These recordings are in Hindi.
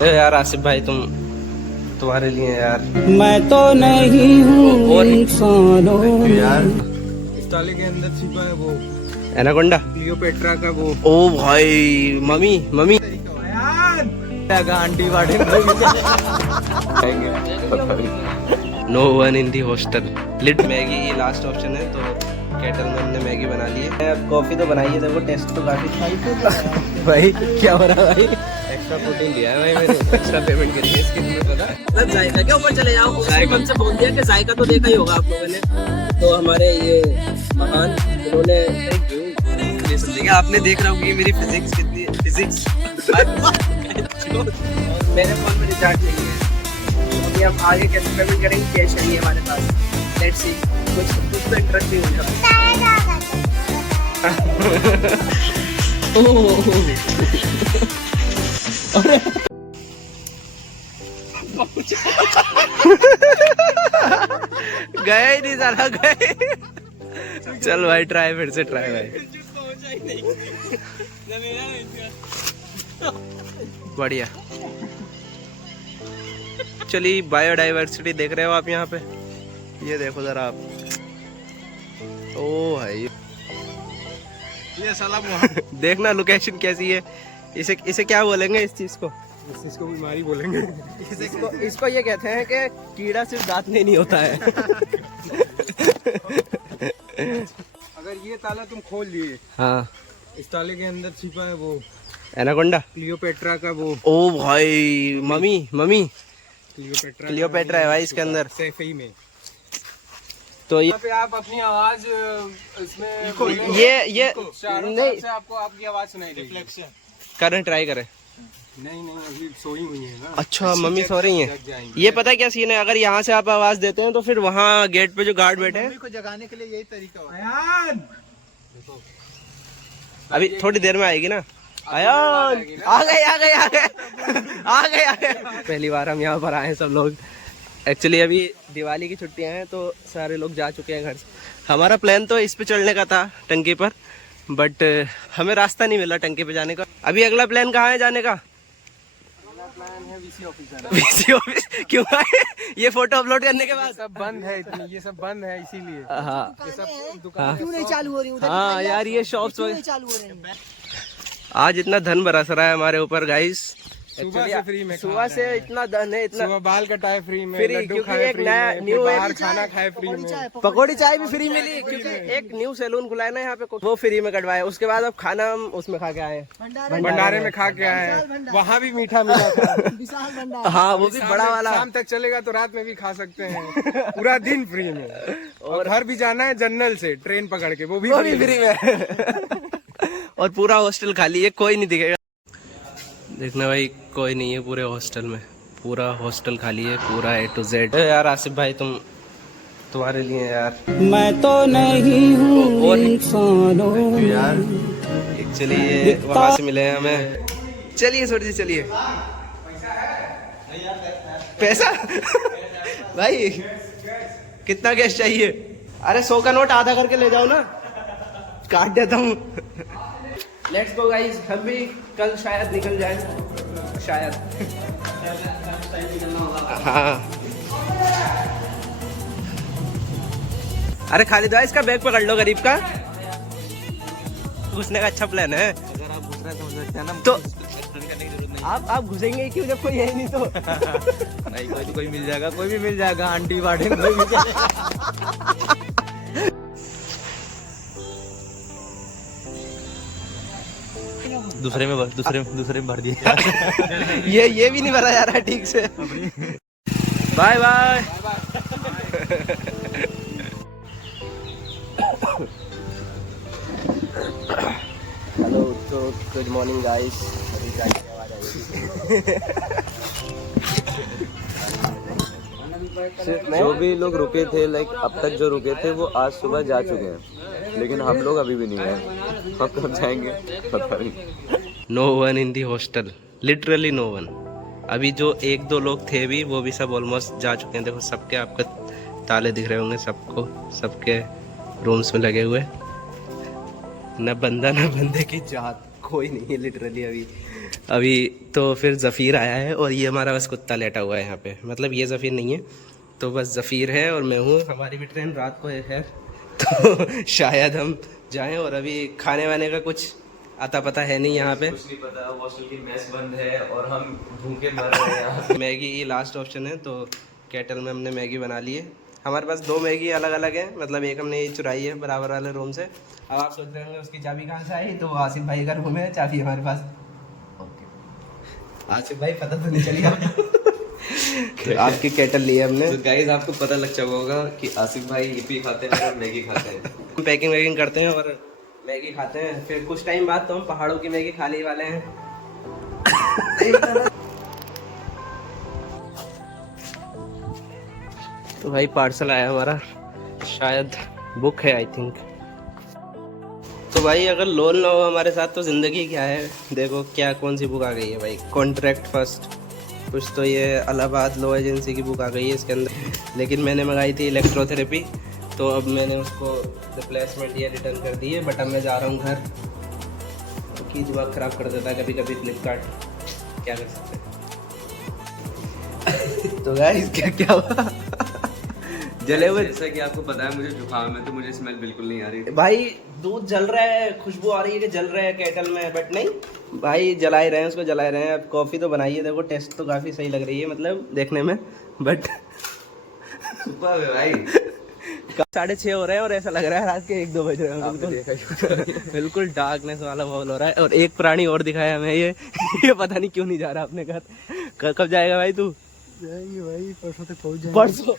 यार आसिफ भाई तुम्हारे लिए यार मैं तो नहीं हूँ इंसानों यार इस ताले के अंदर छिपा है वो एनाकोंडा क्लियोपेट्रा का वो ओ भाई mummy aunty warden no one in the hostel lit Maggi ये लास्ट ऑप्शन है तो केटलमैन ने मैगी बना ली है। अब कॉफी तो बनाई है, देखो टेस्ट तो काफी भाई क्या हो रहा है भाई, एक्स्ट्रा प्रोटीन दिया है भाई मैंने, एक्स्ट्रा पेमेंट करी है इसकी, तुम्हें पता है जायका के ऊपर चले जाओ, उसी मन से बोल दिया कि जायका तो देखा ही होगा आप लोगों ने। तो हमारे ये महान उन्होंने ये समझेगा, आपने देख रहा होगा कि मेरी फिजिक्स कितनी फिजिक्स मेरे फोन में रिचार्ज नहीं है, अभी हम आगे कैसे पेमेंट करेंगे, कैश नहीं है हमारे पास, लेट्स सी कुछ तो इंटरेस्टिंग होगा। गए ही नहीं साला गए। चल भाई ट्राई, फिर से ट्राई भाई, बढ़िया। चलिए बायोडाइवर्सिटी देख रहे हो आप यहाँ पे, ये देखो जरा आप, ओ भाई ये साला देखना लोकेशन कैसी है। इसे क्या बोलेंगे इस चीज को? इसको बीमारी बोलेंगे। इसको ये कहते हैं कि कीड़ा सिर्फ दांत में नहीं होता है। अगर ये ताला तुम खोल लिए, हाँ इस ताले के अंदर छिपा है वो एनाकोंडा क्लियोपेट्रा का वो ओ भाई मम्मी क्लियोपेट्रा है भाई इसके अंदर सैफई में। तो यहाँ पे आप अपनी आवाज इसमें ये चारों नहीं तरफ से आपको आपकी आवाज सुनाई देगी। करें, ट्राई करें। नहीं अभी सोई हुई है ना। अच्छा मम्मी सो रही हैं। जाएंगे। ये पता है क्या सीन है, अगर यहाँ से आप आवाज देते हैं तो फिर वहाँ गेट पे जो गार्ड बैठे हैं, को जगाने के लिए यही तरीका होता है। अभी थोड़ी देर में आएगी ना। आयान आ गए। पहली बार हम यहाँ पर आए हैं सब लोग। एक्चुअली अभी दिवाली की छुट्टियां हैं तो सारे लोग जा चुके हैं घर से। हमारा प्लान तो इस पे चढ़ने का था, टंकी पर, बट हमें रास्ता नहीं मिला टंकी पे जाने का। अभी अगला प्लान कहाँ है जाने का? वीसी ऑफिस क्यों आए? ये फोटो अपलोड करने के बाद सब बंद है, ये सब बंद है इसीलिए। हाँ ये सब दुकान क्यों नहीं चालू हो रही? हाँ यार ये शॉप्स चालू हो रही है। आज इतना धन बरस रहा है हमारे ऊपर गाइस। सुबह से फ्री में, सुबह से इतना धन है, इतना सुबह बाल कटाए फ्री में, फ्री, लड्डू क्योंकि खाए एक फ्री नया में, न्यू बाहर खाना खाए फ्री में, पकौड़ी चाय भी फ्री मिली, क्योंकि एक न्यू सैलून खुला है ना यहाँ पे, वो फ्री में कटवाया। उसके बाद अब खाना हम उसमें खा के आए, भंडारे में खा के आए हैं। वहाँ भी मीठा मिला था। विशाल भंडार। हाँ वो भी बड़ा वाला। शाम तक चलेगा तो रात में भी खा सकते हैं, पूरा दिन फ्री में। और घर भी जाना है जनरल से ट्रेन पकड़ के, वो भी फ्री में। और पूरा हॉस्टल खाली है, कोई नहीं दिखेगा। देखना भाई कोई नहीं है पूरे हॉस्टल में, पूरा हॉस्टल खाली है, पूरा A to Z। यार आसिफ भाई तुम्हारे लिए यार मैं तो नहीं हूँ इंसानों यार एक्चुअली ये वहाँ से मिले हैं हमें। चलिए सर जी चलिए। पैसा भाई कितना कैश चाहिए? अरे 100 का नोट आधा करके ले जाओ ना, काट देता हूँ। लेट्स गो गाइस, हम भी कल शायद निकल जाए, शायद। हाँ अरे खालिद भाई इसका बैग पकड़ लो गरीब का, घुसने का अच्छा प्लान है। अगर आप घुस रहे हैं तो हो सकता है ना, तो आप घुसेंगे ही क्यों जब कोई है नहीं तो? नहीं कोई तो कोई मिल जाएगा, कोई भी मिल जाएगा, आंटी वार्डन कोई भी मिल जाएगा। दूसरे में भर दिया। ये भी नहीं भरा जा रहा है ठीक से। Bye bye. हेलो, तो गुड मॉर्निंग गाइस। अभी गाड़ी की आवाज आई। जो भी लोग रुके थे, लाइक अब तक जो रुके थे वो आज सुबह जा चुके हैं, लेकिन हम लोग अभी भी नहीं गए। हम कब जाएंगे पता नहीं। No one in the hostel, literally no one. अभी जो 1-2 लोग थे भी, वो भी सब ऑलमोस्ट जा चुके हैं। देखो सबके आपको ताले दिख रहे होंगे सबको, सबके रूम्स में लगे हुए। न बंदा न बंदे की जात, कोई नहीं है लिटरली अभी। अभी तो फिर ज़फ़ीर आया है और ये हमारा बस कुत्ता लेटा हुआ है यहाँ पे, मतलब ये ज़फ़ीर नहीं है, तो बस ज़फ़ीर है और मैं हूँ। हमारी भी ट्रेन रात को है तो शायद हम जाएं, और अभी खाने वाने का कुछ आता पता है नहीं यहाँ पे। कुछ नहीं पता, हॉस्टल की मेस बंद है और हम भूखे मर रहे हैं यहाँ। मैगी ये लास्ट ऑप्शन है, तो केटल में हमने मैगी बना ली है। हमारे पास 2 मैगी अलग अलग है, मतलब एक हमने ये चुराई है बराबर वाले रूम से। अब आप सोच रहे होंगे उसकी चाबी कहाँ से आई, तो आसिफ भाई का रूम है, चाबी हमारे पास। आसिफ भाई पता तो नहीं चलेगा। तो आपकी केटल ली है हमने। तो गाइस आपको पता लग चुका होगा कि आसिफ भाई हिप्पी खाते हैं और मैगी खाते हैं। हम पैकिंग वैकिंग करते हैं और मैगी खाते हैं, फिर कुछ टाइम बाद तो हम पहाड़ों की मैगी खाने ही वाले हैं। तो भाई पार्सल आया हमारा, शायद बुक है आई थिंक। तो भाई अगर लोन ना हो हमारे साथ तो ज़िंदगी क्या है। देखो क्या कौन सी बुक आ गई है भाई, कॉन्ट्रैक्ट फर्स्ट कुछ, तो ये इलाहाबाद लॉ एजेंसी की बुक आ गई है इसके अंदर। लेकिन मैंने मंगाई थी इलेक्ट्रोथेरेपी, तो अब मैंने उसको रिप्लेसमेंट या रिटर्न कर दी है। बट अब मैं जा रहा हूँ घर, की दिमाग ख़राब कर देता है कभी कभी फ्लिपकार्ट, क्या कर सकते हैं। तो गाइस क्या हुआ, जले हुए। जैसा कि आपको पता है मुझे जुकाम है, तो मुझे स्मेल बिल्कुल नहीं आ रही। भाई दूध जल रहा है, खुशबू आ रही है कि जल रहा है केटल में, बट नहीं भाई जलाए रहे हैं उसको, जलाए रहे हैं। अब कॉफ़ी तो बनाई है, देखो टेस्ट तो काफ़ी सही लग रही है मतलब देखने में, बट सुपर है भाई। 6:30 हो रहे हैं और ऐसा लग रहा है रात के 1-2 बज रहे हैं बिल्कुल। बिल्कुल डार्कनेस वाला माहौल हो रहा है। और एक प्राणी और दिखाया हमें, ये पता नहीं क्यों नहीं जा रहा अपने घर। कब जाएगा भाई तू? जाएंगे भाई, परसों तक पहुंच जाएंगे। परसों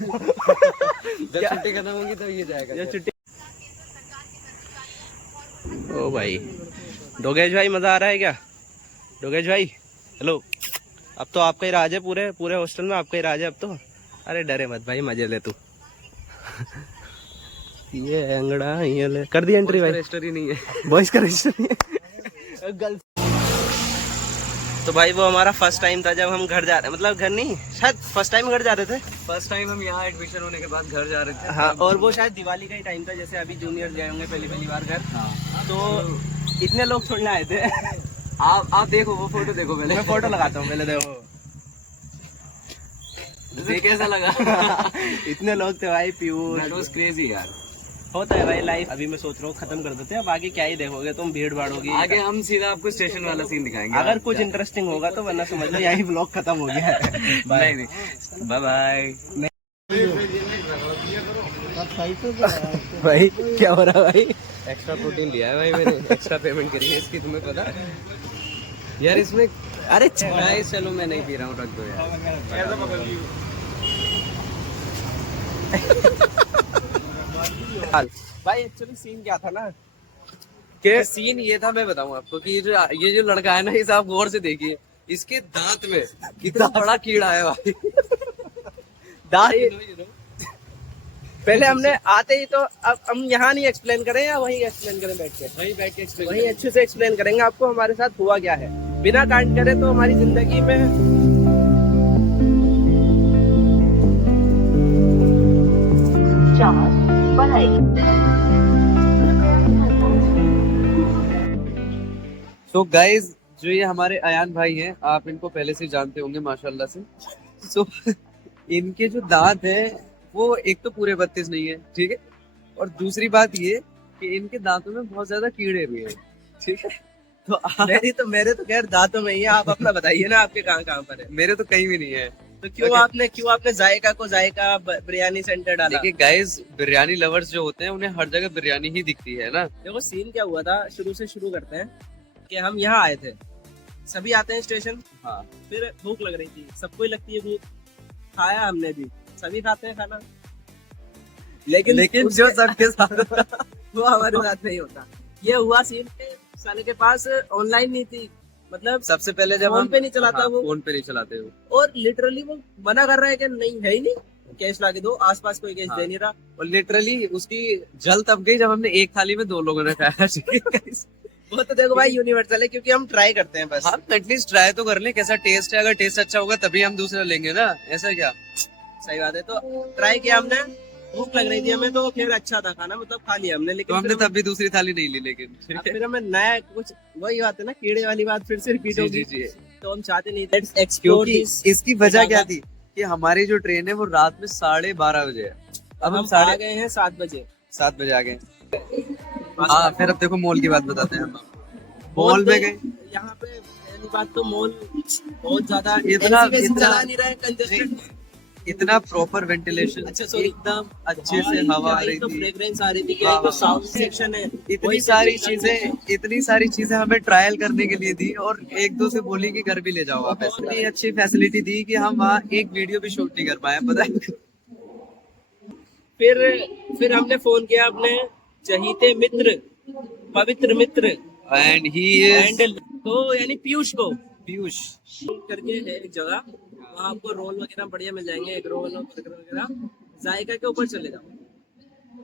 जब छुट्टी खत्म होगी तो ये जाएगा। ये छुट्टी। ओ भाई डोगेश भाई, मजा आ रहा है क्या? डोगेश भाई हेलो, अब तो आपका ही राज है, पूरे हॉस्टल में आपका ही राज है अब तो। अरे डरे मत भाई, मजे ले तू। ये अंगड़ा ये ले कर दी एंट्री भाई। रजिस्टर ही नहीं है, बॉयज का रजिस्टर नहीं है, गर्ल्स। तो भाई वो हमारा फर्स्ट टाइम था जब हम घर जा रहे, मतलब घर नहीं, शायद फर्स्ट टाइम घर जा रहे थे। फर्स्ट टाइम हम यहाँ एडमिशन होने के बाद घर जा रहे थे। हाँ, और वो शायद दिवाली का ही टाइम था, जैसे अभी जूनियर गए होंगे पहली बार घर। हाँ। तो इतने लोग छोड़ने आए थे। आप देखो वो फोटो देखो पहले। मैं फोटो लगाता हूँ पहले, देखो देख कैसा लगा। इतने लोग थे भाई, पीयूष। दैट वाज क्रेजी यार। होता है भाई लाइफ। अभी मैं सोच रहा हूँ खत्म कर देते हैं, अब आगे क्या ही देखोगे तुम, भीड़ भाड़ होगी। आगे हम सीधा आपको स्टेशन वाला सीन दिखाएंगे अगर कुछ इंटरेस्टिंग होगा तो, वरना समझ लो यही ब्लॉग खत्म हो गया है। नहीं, बाय बाय। भाई क्या हो रहा है भाई? एक्स्ट्रा प्रोटीन लिया है भाई मैंने, एक्स्ट्रा पेमेंट करी है इसकी, तुम्हें पता यार इसमें। अरे गाइस चलो मैं नहीं पी रहा हूँ, रख दो यार। भाई एक्चुअली सीन क्या था ना, कि सीन ये था, मैं बताऊं आपको कि ये जो लड़का है ना, इसे आप गौर से देखिए, इसके दांत में कितना बड़ा कीड़ा है भाई। दांत पहले हमने आते ही, तो अब हम यहाँ नहीं एक्सप्लेन करें या वहीं एक्सप्लेन करें बैठ के? वहीं अच्छे से एक्सप्लेन करेंगे आपको हमारे साथ हुआ क्या है। बिना कांड करे तो हमारी जिंदगी में तो गाइज जो ये हमारे अयान भाई हैं, आप इनको पहले से जानते होंगे माशाल्लाह से। सो इनके जो दांत हैं वो एक तो पूरे 32 नहीं है, ठीक है, और दूसरी बात ये कि इनके दांतों में बहुत ज्यादा कीड़े भी हैं, ठीक है। तो मेरे तो खैर दांतों में ही है, आप अपना बताइए ना आपके कहाँ पर है। मेरे तो कहीं भी नहीं है। तो क्यों आपने जायका बिरयानी सेंटर डाला? देखिए गाइस, बिरयानी लवर्स जो होते हैं उन्हें हर जगह बिरयानी ही दिखती है ना। देखो सीन क्या हुआ था, शुरू से शुरू करते हैं कि हम यहाँ आए थे, सभी आते हैं स्टेशन। हाँ। फिर भूख लग रही थी, सबको ही लगती है भूख, खाया हमने भी, सभी खाते हैं खाना, लेकिन जो सबके साथ वो हमारे साथ नहीं होता। ये हुआ सीन के साले के पास ऑनलाइन नहीं थी, मतलब सबसे पहले जब फोन पे नहीं चलाता वो, फोन पे नहीं चलाते वो, और लिटरली वो मना कर रहा है कि नहीं है ही नहीं, कैश ला के दो, आसपास कोई कैश दे नहीं रहा। और लिटरली उसकी जल तब गई जब हमने एक थाली में 2 लोगों ने खाया। वो तो देखो भाई यूनिवर्सल है, क्योंकि हम ट्राई करते हैं बस। हम एटलीस्ट ट्राई तो कर ले कैसा टेस्ट है, अगर टेस्ट अच्छा होगा तभी हम दूसरा लेंगे ना, ऐसा क्या। सही बात है। तो ट्राई किया हमने, भूख लग रही थी हमें, तो खैर अच्छा था खाना, मतलब खा लिया हमने, तो लेकिन हमने तब भी दूसरी थाली नहीं ली, लेकिन फिर हमें नया कुछ, वही बात है ना, कीड़े वाली बात फिर से रिपीट जी, होगी। जी, जी। तो हम चाहते नहीं, लेट्स एक्सप्लोर क्योंकि इसकी वजह क्या थी कि हमारी जो ट्रेन है वो रात में 12:30 बजे है। अब हम आ गए हैं 7 बजे। 7 बजे आ गए। हाँ, फिर अब देखो मॉल की बात बताते हैं हम। मॉल में गए, यहाँ पे पहली बात तो मॉल बहुत ज्यादा इतना चला नहीं रहा है, कंजेस्टेड, इतना प्रॉपर वेंटिलेशन, अच्छा सॉरी, एकदम अच्छे से हवा आ रही तो थी, फ्रेग्रेंस आ रही थी, क्या तो साउंड सेक्शन है, इतनी सारी चीजें हमें ट्रायल करने के लिए दी, और एक दो से बोली कि घर भी ले जाओ आप। इतनी अच्छी फैसिलिटी दी कि हम वहाँ एक वीडियो भी शूट नहीं कर पाए, पता है। फिर हमने फोन किया अपने चहीते मित्र, पवित्र मित्र, एंड ही इज तो यानी पीयूष को, पीयूष करके है एक जगह, वहाँ आपको रोल वगैरह बढ़िया मिल जाएंगे, एग रोल और बर्गर वगैरह। जायका के ऊपर चले जाओ,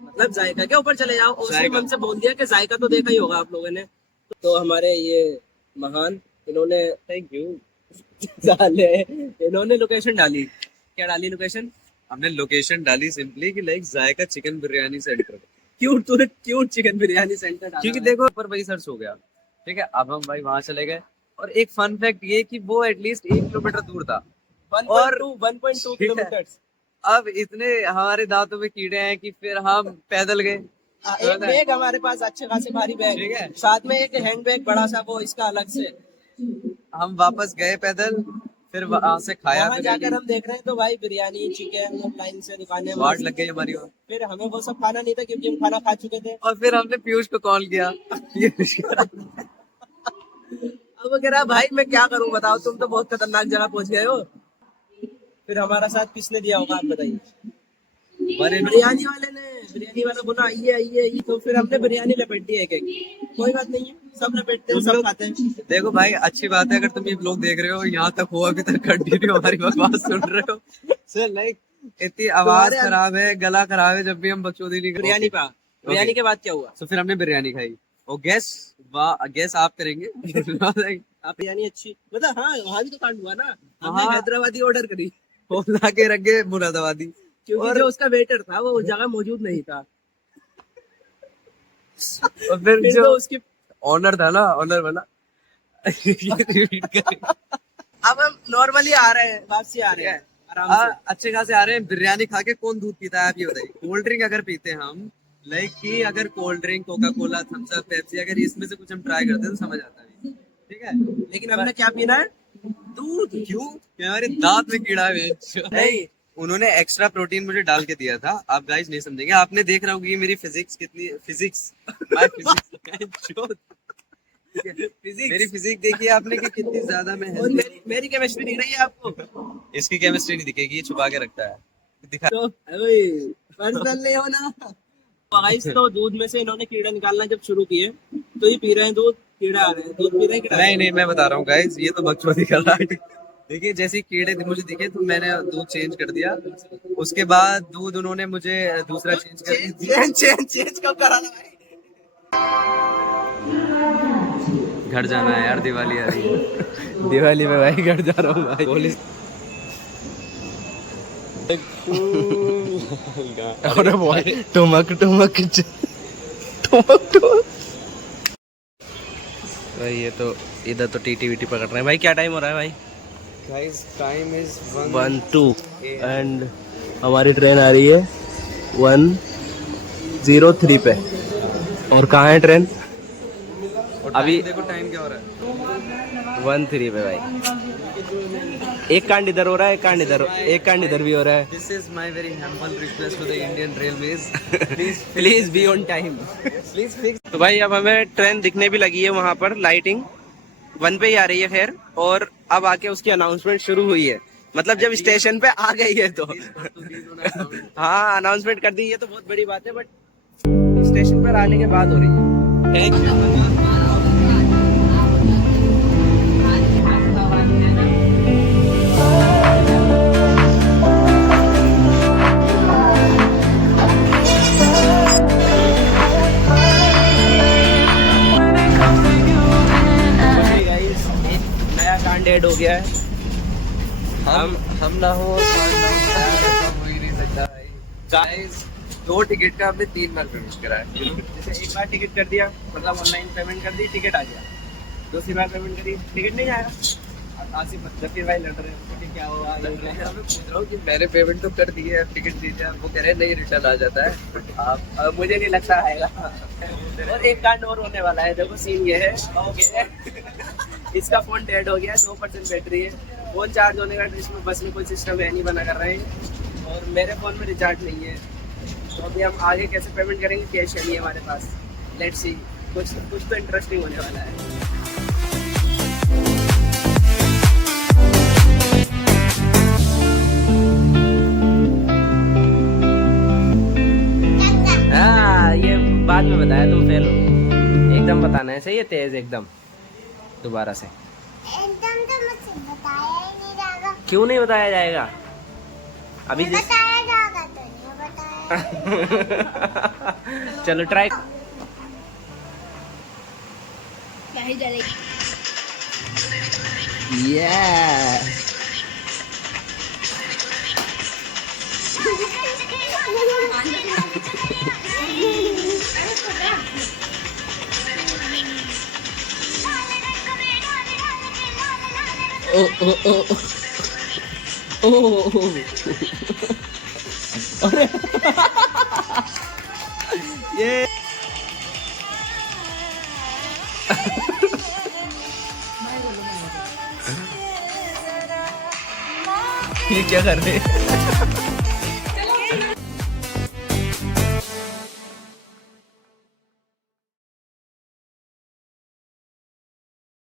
मतलब जायका के ऊपर चले जाओ। उसने हमसे बोल दिया कि जायका तो देखा ही होगा आप लोगों ने। तो हमारे ये महान, इन्होंने थैंक यू डाले, इन्होंने लोकेशन डाली। क्या डाली लोकेशन? हमने लोकेशन डाली सिंपली कि like Zaika chicken biryani centre. Cute chicken biryani centre डाला। क्योंकि देखो ऊपर वही सर्च हो गया, ठीक है। अब हम भाई वहां चले गए, और एक फन फैक्ट ये कि वो एटलीस्ट 1 किलोमीटर दूर था, 1.2 किलोमीटर। अब इतने हमारे दांतों में कीड़े हैं कि फिर हम पैदल गए। एक बैग हमारे पास अच्छे खासे भारी बैग, ठीक है, साथ में एक हैंड बैग बड़ा सा, वो इसका अलग से। हम वापस गए पैदल, फिर वहां से खाया, वहाँ जाकर हम देख रहे हैं तो भाई बिरयानी चिकन लाइन से दुकानें, वाट लग गई हमारी वहाँ। फिर हमें वो सब खाना नहीं था क्योंकि हम खाना खा चुके थे। और फिर हमने पीयूष को कॉल किया। अब वो कह रहा भाई मैं क्या करूं बताओ, तुम तो बहुत खतरनाक जगह पहुंच गए हो। फिर हमारा साथ किसने दिया होगा आप बताइए? बिरयानी वाले ने। बिरयानी वाला बोला आइए आइए, तो फिर हमने बिरयानी लपेट दी एक एक। कोई बात नहीं है, सब लपेटते हैं, सब खाते हैं। देखो भाई अच्छी बात है, अगर तुम ये ब्लॉग देख रहे हो यहाँ तक हो, अभी तक कंटिन्यू हमारी बकवास सुन रहे हो, सर लाइक इतनी आवाज खराब है, गला खराब है, जब भी हम बकचोदी नहीं बिरयानी पा बिरयानी के बाद क्या हुआ? तो फिर हमने बिरयानी खाई, और गेस आप करेंगे। आप बिरयानी अच्छी, मतलब हाँ वहाँ भी तो कांड हुआ ना, हमने हैदराबादी ऑर्डर करी, वो ला के रख गए मुरादाबादी, क्योंकि जो उसका वेटर था वो उस जगह मौजूद नहीं था। और फिर जो तो उसकी ऑनर था ना, ऑनर वाला अब हम नॉर्मली आ रहे हैं, वापसी आ रहे हैं आराम से, अच्छे खासे आ रहे हैं। बिरयानी खा के कौन दूध पीता है आप ये बताइए। कोल्ड ड्रिंक अगर पीते हैं हम, लाइक कि अगर cold drink, Coca Cola, Thums Up, Pepsi, अगर इसमें से कुछ हम ट्राई करते हैं तो समझ आता है, ठीक है। लेकिन हमने क्या पीना है? दूध। क्यों? हमारे दांत में कीड़ा है। नहीं, उन्होंने एक्स्ट्रा प्रोटीन मुझे डाल के दिया था। आप गाइस नहीं समझेंगे, आपने देख रहा होगा कि मेरी फिजिक्स कितनी, मेरी फिजिक्स देखिए आपने कि कितनी ज्यादा मैं, और मेरी केमिस्ट्री दिख रही है आपको? इसकी केमिस्ट्री नहीं दिखेगी, ये छुपा के रखता है, दिखा। तो पर्सनल नहीं हो ना। गाइस तो दूध में से इन्होंने कीड़ा निकालना जब शुरू किए, तो ये पी रहे हैं दूध, कीड़ा आ रहे हैं, दूध पी रहे हैं, नहीं नहीं, मैं बता रहा हूँ गाइस, ये तो बकचोदी कर रहा है। देखिए जैसे कीड़े मुझे दिखे तो मैंने दूध चेंज कर दिया, उसके बाद दूध उन्होंने मुझे दूसरा चेंज कर दिया। चेंज कब करा भाई? घर जाना है यार, दिवाली आ रही है। दिवाली में भाई घर जा रहा हूँ भाई। पुलिस अरे भाई टुमक टुमक टुमक भाई, ये तो इधर तो टीटी वीटी पकड़ रहे हैं भाई। क्या टाइम हो रहा है भाई? गाइस टाइम इज 1:02 एंड हमारी ट्रेन आ रही है 1:03 पे। और कहाँ है ट्रेन? अभी देखो टाइम क्या हो रहा है, 1:03 पे भाई। एक कांड इधर हो रहा है, एक कांड इधर भी हो रहा है। This is my very humble request to the Indian Railways, please be on time, please fix. तो भाई अब हमें ट्रेन दिखने भी लगी है, वहाँ पर लाइटिंग 1 पे ही आ रही है खैर, और अब आके उसकी अनाउंसमेंट शुरू हुई है, मतलब जब स्टेशन पे आ गई है तो हाँ अनाउंसमेंट कर दी, ये तो बहुत बड़ी बात है, बट स्टेशन पर आने के बाद हो रही है। Thank you. डेड हो गया है। हम ना हो, हो ही नहीं सकता भाई। गाइस 2 टिकट का हमने 3 बार पेमेंट करा है। जैसे एक बार टिकट कर दिया, मतलब ऑनलाइन पेमेंट कर दी, टिकट आ गया। दूसरी बार पेमेंट करी, टिकट नहीं आया। आसिफ जफीर भाई लड़ रहे हैं कि क्या हुआ, ये हुआ। मैं पूछ रहा हूँ कि मैंने पेमेंट तो कर दी है, टिकट दीजिए। वो कह रहे हैं नहीं, रिटर्न आ जाता है। आप मुझे नहीं लगता आएगा। और एक कांड और होने वाला है। देखो सीन ये है, ओके इसका फोन डेड हो गया, 2% बैटरी है। फोन चार्ज होने का इसमें बस में कोई सिस्टम है नहीं, बना कर रहे हैं। और मेरे फोन में रिचार्ज नहीं है, तो अभी हम आगे कैसे पेमेंट करेंगे, कैश है नहीं हमारे पास। लेट्स सी, कुछ तो इंटरेस्टिंग होने वाला है। हाँ, ये बाद में बताया, तुम फेल हो गए। एकदम बताना है, सही है, तेज एकदम। दोबारा से एकदम तो मुझे बताया ही नहीं जाएगा। क्यों नहीं बताया जाएगा? अभी जिस बताया जाएगा तो नहीं बताया। चलो ट्राई। नहीं जलेगी। ओ ओ ओ ओ ओ अरे ये क्या कर रहे हैं?